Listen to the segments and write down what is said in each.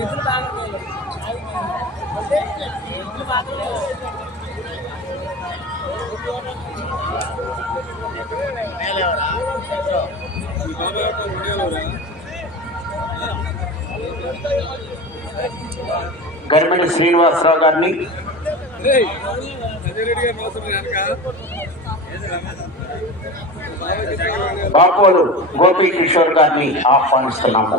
ఎద్దులు బాగున్నాయి ఎద్దులు బాగున్నాయి గరిమెడి శ్రీనివాసరావు గారిని. బాపోలు గోపీ కిషోర్ గారిని ఆహ్వానిస్తున్నాము.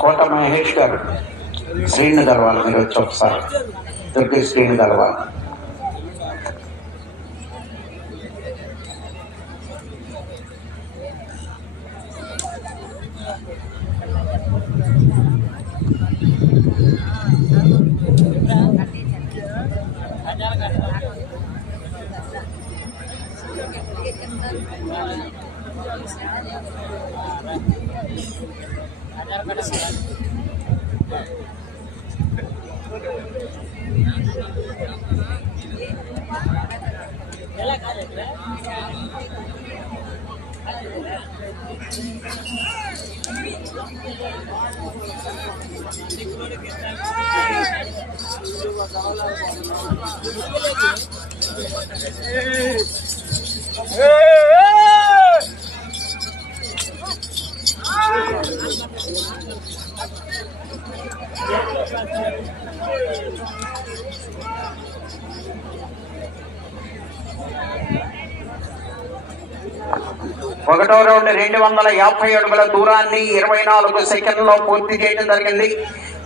కోట మహేష్ గారు శ్రీని కలవాలి మీరు వచ్చి ఒకసారి దుర్గి శ్రీని కలవాలి Hey! Hey! ఒకటో రౌండ్ రెండు వందల యాభై అడుగుల దూరాన్ని ఇరవై నాలుగు సెకండ్లో పూర్తి చేయడం జరిగింది.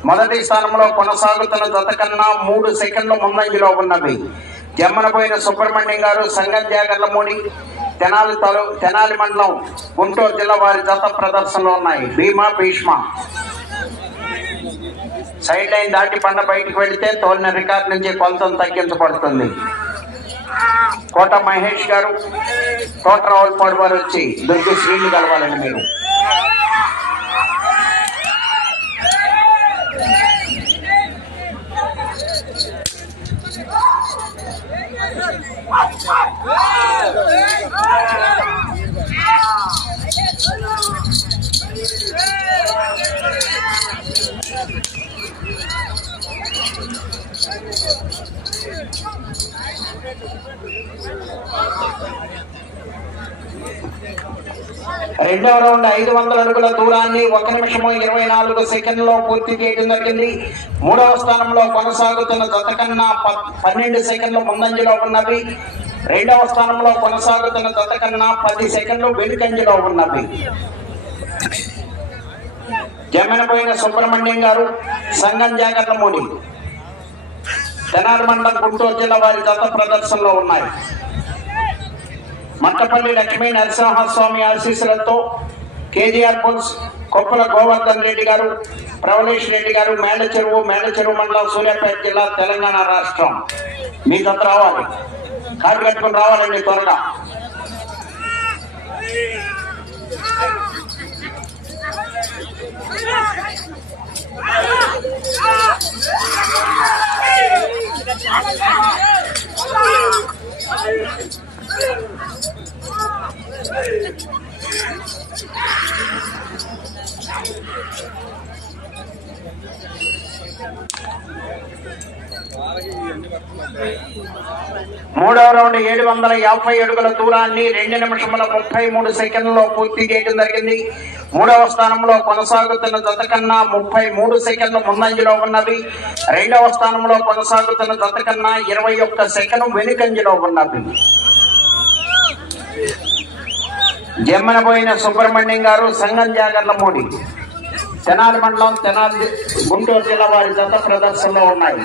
మొదటి స్థానంలో కొనసాగుతున్న జత కన్నా మూడు సెకండ్లు ముందంజలో ఉన్నవి జమ్మనపోయిన సుబ్రహ్మణ్యం గారు సంగం జాగర్లమూడి తెనాలి తలు తెనాలి మండలం గుంటూరు జిల్లా వారి జత ప్రదర్శనలో ఉన్నాయి. భీమా భీష్మ. సైడ్ లైన్ దాటి పండ బయటకు వెళితే తోలిన రికార్డ్ నుంచి కొంత తగ్గించబడుతుంది కోట మహేష్ గారు కోట రావులపాడు వారు వచ్చి దుర్గి శ్రీని కలవాలండి మీరు రెండవ రౌండ్ ఐదు వందల అడుగుల దూరాన్ని ఒక నిమిషము ఇరవై నాలుగు సెకండ్లో పూర్తి చేయడం జరిగింది. మూడవ స్థానంలో కొనసాగుతున్న జత కన్నా ప- పన్నెండు సెకండ్లు ముందంజలో ఉన్నవి. రెండవ స్థానంలో కొనసాగుతున్న జత కన్నా పది సెకండ్లు వెనుకంజలో ఉన్నవి. జమ్మనపోయిన సుబ్రహ్మణ్యం గారు సంగం జాగర్లమూడి తెనాలి మండలం గుంటూరు జిల్లా వారి గత ప్రదర్శనలో ఉన్నాయి. మంటపల్లి లక్ష్మీ నరసింహస్వామి ఆశీస్సులతో కేజీఆర్ పుల్స్ కొప్పల గోవర్ధన్ రెడ్డి గారు ప్రవలేష్ రెడ్డి గారు మేడచెరువు మేడచెరువు మండలం సూర్యాపేట జిల్లా తెలంగాణ రాష్ట్రం. మీ దత్త రావాలి. కార్డు కట్టుకుని రావాలండి త్వరగా. మూడవ రౌండ్ ఏడు వందల యాభై అడుగుల దూరాన్ని రెండు నిమిషముల ముప్పై మూడు సెకండ్లలో పూర్తి చేయడం జరిగింది. మూడవ స్థానంలో కొనసాగుతున్న జత కన్నా ముప్పై మూడు సెకండ్ల ముందంజలో ఉన్నది. రెండవ స్థానంలో కొనసాగుతున్న జత కన్నా ఇరవై ఒక్క సెకండ్ వెనుకంజలో ఉన్నది. జమ్మనబోయిన సుబ్రహ్మణ్యం గారు సంగం జాగర్లమూడి తెనాలి మండలం తెనాలి గుంటూరు జిల్లా వారి జత ప్రదర్శనలో ఉన్నాయి.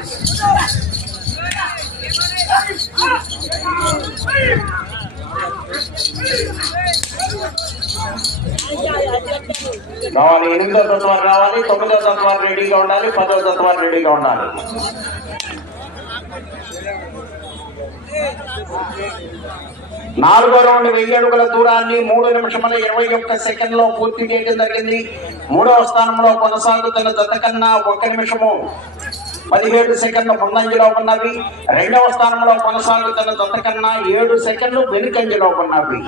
రావాలి ఎనిమిదో తత్వాలు రావాలి తొమ్మిదో తత్వాలు రెడీగా ఉండాలి పదో తత్వాలు రెడీగా ఉండాలి. నాలుగో రౌండ్ వెయ్యి అడుగుల దూరాన్ని మూడు నిమిషముల ఇరవై ఒక్క సెకండ్లో పూర్తి చేయడం జరిగింది. మూడవ స్థానంలో కొనసాగుతున్న జత కన్నా ఒక్క నిమిషము పదిహేడు సెకండ్లు ముందంజలో ఉన్నవి. రెండవ స్థానంలో కొనసాగుతున్న జత కన్నా ఏడు సెకండ్లు వెనుకంజలో ఉన్నవి.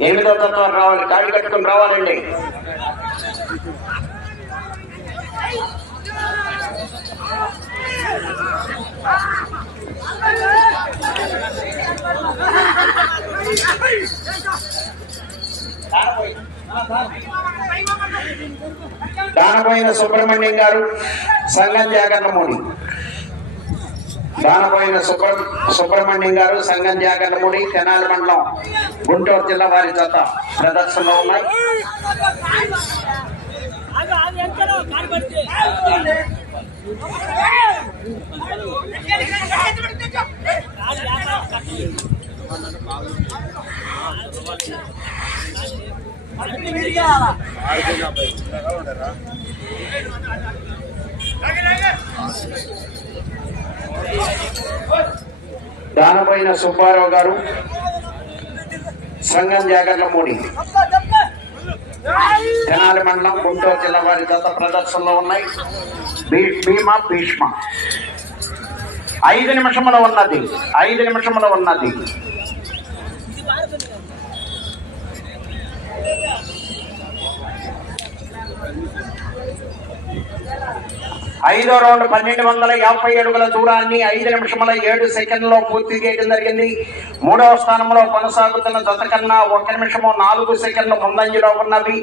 ఎనిమిదో తత్వం రావాలి కాళ్ళు కట్టుకుని రావాలండి. దానపోయిన సుబ్రహ్మణ్యం గారు సంగం జాగర్లమూడి దానపోయిన సుబ్ర సుబ్రహ్మణ్యం గారు సంగం జాగర్లమూడి తెనాలి మండలం గుంటూరు జిల్లా వారి జత ప్రదర్శనలో ఉన్నాయి. ఆగు దానమైన సుబ్బారావు గారు సంగం జాగర్లమూడి తెనాలి మండలం గుంటూరు జిల్లా వారి గత ప్రదర్శనలో ఉన్నాయి. భీ- భీష్మ. ఐదు నిమిషముల ఉన్నది ఐదు నిమిషముల ఉన్నది. ఐదో రౌండ్ పన్నెండు వందల యాభై అడుగుల దూరాన్ని ఐదు నిమిషముల ఏడు సెకండ్లో పూర్తి చేయడం జరిగింది. మూడవ స్థానంలో కొనసాగుతున్న జత కన్నా ఒక నిమిషము నాలుగు సెకండ్లు ముందంజలో ఉన్నవి.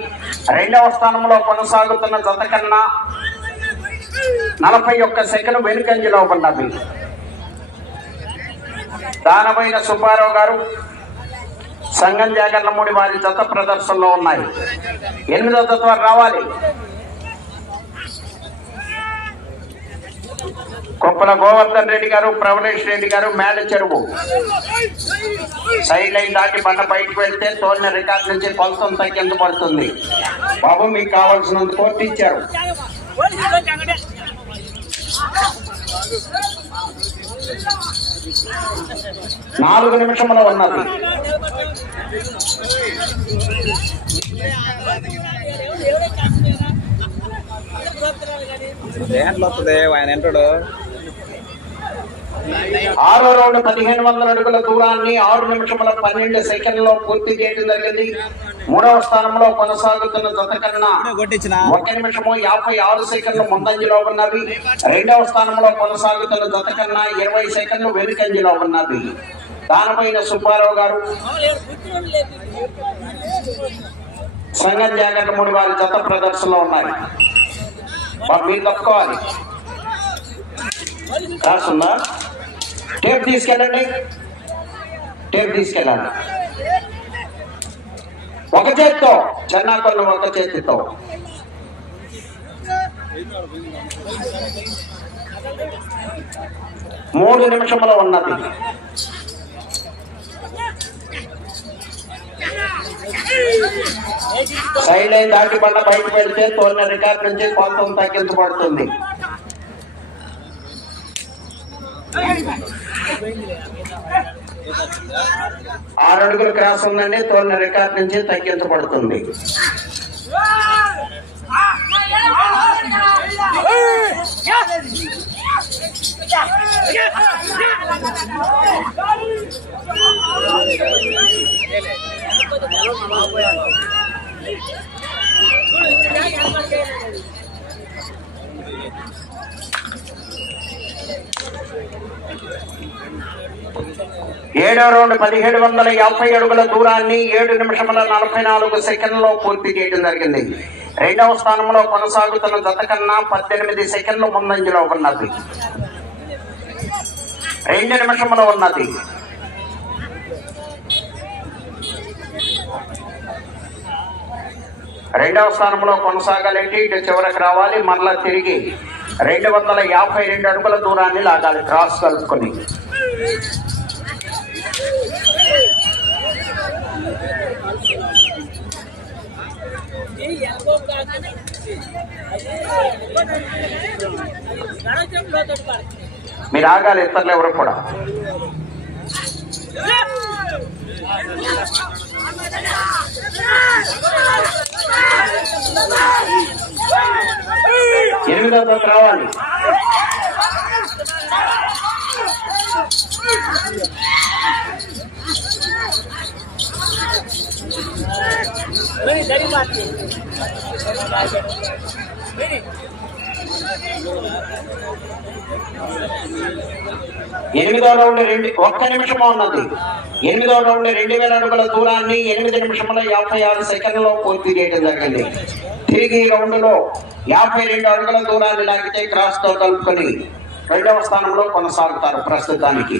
రెండవ స్థానంలో కొనసాగుతున్న జత కన్నా నలభై ఒక్క సెకండ్ వెనుకంజలో ఉన్నవి. దానమైన సుబ్బారావు గారు సంగం జాగర్లమూడి వారి జత ప్రదర్శనలో ఉన్నాయి. ఎనిమిదో తత్వాలు రావాలి. కొప్పల గోవర్ధన్ రెడ్డి గారు ప్రవణేష్ రెడ్డి గారు మేడ చెరువు. సైడ్ లైన్ దాటి బండ బయటకు వెళ్తే తోలిన రికార్డు నుంచి ఫలితం తగ్గింత పడుతుంది. బాబు మీకు కావాల్సినంత కోర్టు ఇచ్చారు. నాలుగు నిమిషముల ఉన్నది. ఎవడే వస్తుంది ఆయన ఎంటాడు ఆరో రౌండ్ పదిహేను వందల అడుగుల దూరాన్ని ఆరు నిమిషముల పన్నెండు సెకండ్లో పూర్తి చేయడం జరిగింది. మూడవ స్థానంలో కొనసాగుతున్న జత కన్నా ఒక నిమిషము యాభై ఆరు సెకండ్లు ముందంజలో ఉన్నవి రెండవ స్థానంలో కొనసాగుతున్న జత కన్నా ఇరవై సెకండ్లు వెనుకంజలో ఉన్నవి దానమైన సుబ్బారావు గారు సంగం జాగ్రత్త మూడు వారి జత ప్రదర్శనలో ఉన్నాయి. మీరు తప్పుకోవాలి. రాస్తుందా టేప్ తీసుకెళ్ళండి. టేప్ తీసుకెళ్ళండి. ఒక చేత్తో చెన్నాకొల్లు ఒక చేతితో. మూడు నిమిషంలో ఉన్నది. సైడ్ దాటి బండ బయటకు వెళ్తే తోలిన రికార్డు నుంచి కొంత తగ్గించబడుతుంది. ఆరు అడుగుల క్రాస్ ఉందండి తోలిన రికార్డ్ నుంచి తగ్గించబడుతుంది ఏడో రౌండ్ పదిహేడు వందల యాభై అడుగుల దూరాన్ని ఏడు నిమిషముల నలభై నాలుగు సెకండ్లో పూర్తి చేయడం జరిగింది. రెండవ స్థానంలో కొనసాగుతున్న జత కన్నా పద్దెనిమిది సెకండ్లు ముందంజలో ఉన్నది. రెండు నిమిషములు ఉన్నది. రెండవ స్థానంలో కొనసాగాలంటే ఇటు చివరికి రావాలి మరలా తిరిగి రెండు వందల యాభై రెండు అడుగుల దూరాన్ని లాగాలి క్రాస్ కలుపుకొని. మీరు ఆగాలి ఇతరులు ఎవరు కూడా. ఎనిమిదో తరగతి రావాలి. గడి మాత్రం ఎనిమిదో రౌండ్ రెండు ఒక్క నిమిషము ఉన్నది. ఎనిమిదో రౌండ్ రెండు వేల అడుగుల దూరాన్ని ఎనిమిది నిమిషముల యాభై ఆరు సెకండ్లో పూర్తి చేయడం జరిగింది. తిరిగి రౌండ్లో రౌండ్లో యాభై రెండు అడుగుల దూరాన్ని లాగితే క్రాస్తో కలుపుకొని రెండవ స్థానంలో కొనసాగుతారు ప్రస్తుతానికి.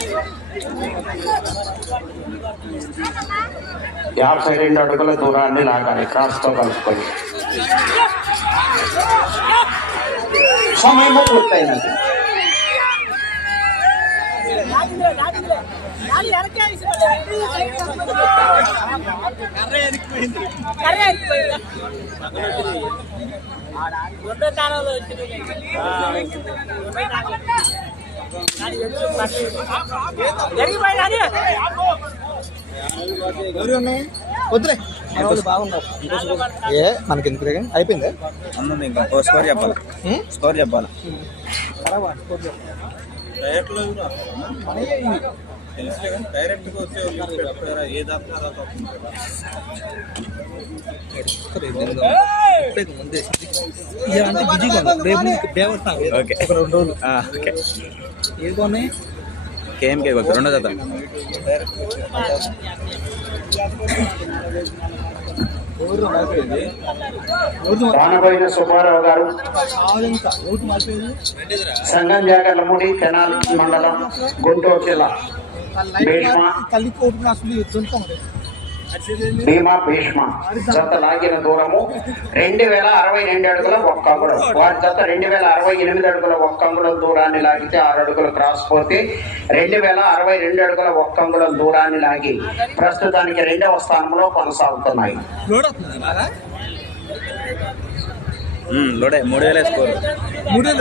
యాభై రెండు అడుగుల దూరాన్ని లాగాలి క్రాస్తో కలుపుకొని సమయం పూర్తయినది రెండో స్థానంలో వచ్చింది జరిగిపోయినా వద్దులే ఏ మనకి ఎందుకు రే? అయిపోయిందా? అన్నుంది ఇంకా స్కోర్ చెప్పాలి? స్కోర్ చెప్పాలి? డైరెక్ట్గా వచ్చే ఏ దాకా అంటే బిజీగా ఉంది. రేపు ఓకే. ఒక రెండు రోజులు. ఓకే. ఏది బాగున్నాయి కేఎంకే కొద్ది రెండో జత. సుబ్బారావు గారు. సంగం జాగర్లమూడి తెనాలి మండలం గుంటూరు జిల్లా. భీష్మ భీమా భీష్మ. జత లాగిన దూరము రెండు వేల అరవై రెండు అడుగుల ఒక్క అంగుళం. వారి జత రెండు వేల అరవై ఎనిమిది అడుగుల ఒక్క అంగుళం దూరాన్ని లాగితే ఆరు అడుగులు క్రాస్ పోతే రెండు వేల అరవై రెండు అడుగుల ఒక్క అంగుళం దూరాన్ని లాగి ప్రస్తుతానికి రెండవ స్థానంలో కొనసాగుతున్నాయి. మూడు వేల స్కోర్. రెండో